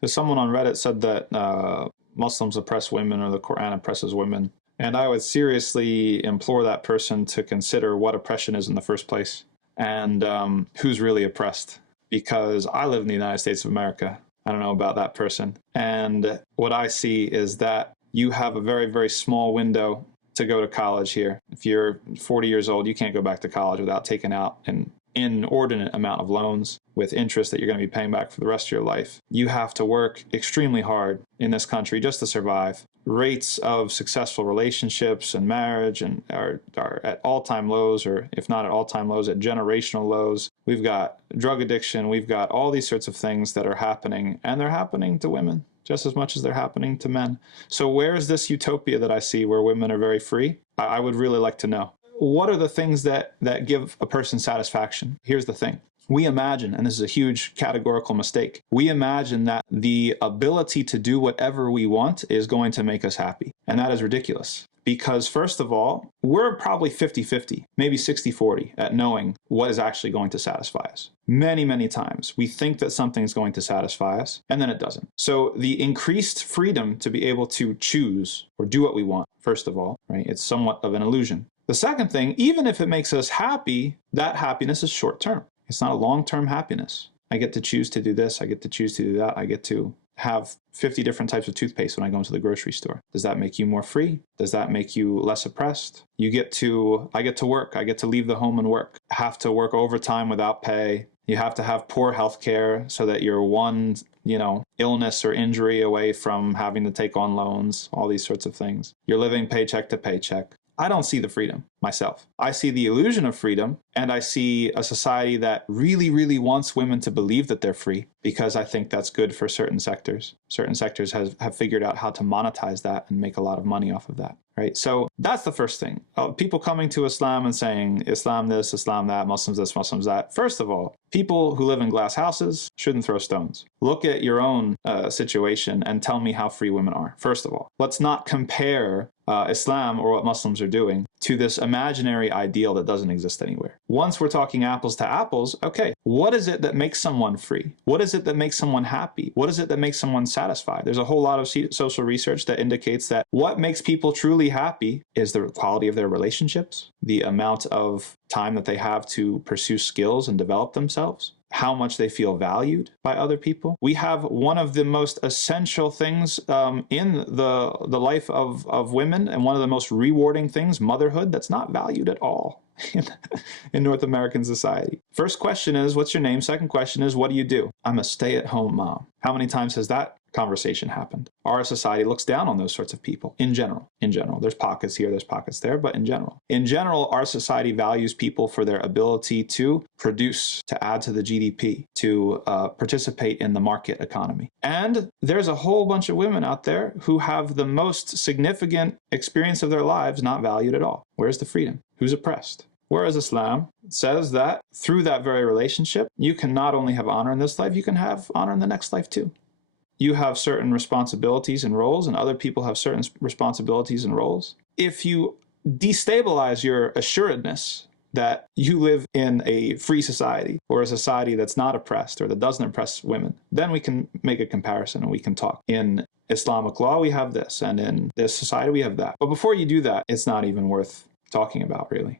There's someone on Reddit said that Muslims oppress women or the Quran oppresses women. And I would seriously implore that person to consider what oppression is in the first place and who's really oppressed. Because I live in the United States of America. I don't know about that person. And what I see is that you have a very, very small window to go to college here. If you're 40 years old, you can't go back to college without taking out an inordinate amount of loans with interest that you're going to be paying back for the rest of your life. You have to work extremely hard in this country just to survive. Rates of successful relationships and marriage are at all-time lows, or if not at all-time lows, at generational lows. We've got drug addiction. We've got all these sorts of things that are happening, and they're happening to women just as much as they're happening to men. So where is this utopia that I see where women are very free? I would really like to know. What are the things that give a person satisfaction? Here's the thing. We imagine, and this is a huge categorical mistake, we imagine that the ability to do whatever we want is going to make us happy. And that is ridiculous. Because first of all, we're probably 50-50, maybe 60-40 at knowing what is actually going to satisfy us. Many, many times we think that something's going to satisfy us, and then it doesn't. So the increased freedom to be able to choose or do what we want, first of all, right? It's somewhat of an illusion. The second thing, even if it makes us happy, that happiness is short-term. It's not a long-term happiness. I get to choose to do this. I get to choose to do that. I get to have 50 different types of toothpaste when I go into the grocery store. Does that make you more free? Does that make you less oppressed? I get to work. I get to leave the home and work. Have to work overtime without pay. You have to have poor health care so that you're one, illness or injury away from having to take on loans, all these sorts of things. You're living paycheck to paycheck. I don't see the freedom myself. I see the illusion of freedom, and I see a society that really, really wants women to believe that they're free, because I think that's good for certain sectors. Certain sectors have figured out how to monetize that and make a lot of money off of that, right? So that's the first thing. People coming to Islam and saying, Islam this, Islam that, Muslims this, Muslims that. First of all, people who live in glass houses shouldn't throw stones. Look at your own situation and tell me how free women are, first of all. Let's not compare Islam or what Muslims are doing to this imaginary ideal that doesn't exist anywhere. Once we're talking apples to apples, okay, what is it that makes someone free? What is it that makes someone happy? What is it that makes someone satisfied? There's a whole lot of social research that indicates that what makes people truly happy is the quality of their relationships, the amount of time that they have to pursue skills and develop themselves, how much they feel valued by other people. We have one of the most essential things in the life of women, and one of the most rewarding things, motherhood, that's not valued at all in North American society. First question is, what's your name? Second question is, what do you do? I'm a stay-at-home mom. How many times has that conversation happened? Our society looks down on those sorts of people in general. In general, there's pockets here, there's pockets there, but in general, our society values people for their ability to produce, to add to the GDP, to participate in the market economy. And there's a whole bunch of women out there who have the most significant experience of their lives not valued at all. Where's the freedom? Who's oppressed? Whereas Islam says that through that very relationship, you can not only have honor in this life, you can have honor in the next life too. You have certain responsibilities and roles, and other people have certain responsibilities and roles. If you destabilize your assuredness that you live in a free society or a society that's not oppressed or that doesn't oppress women, then we can make a comparison and we can talk. In Islamic law, we have this, and in this society, we have that. But before you do that, it's not even worth talking about, really.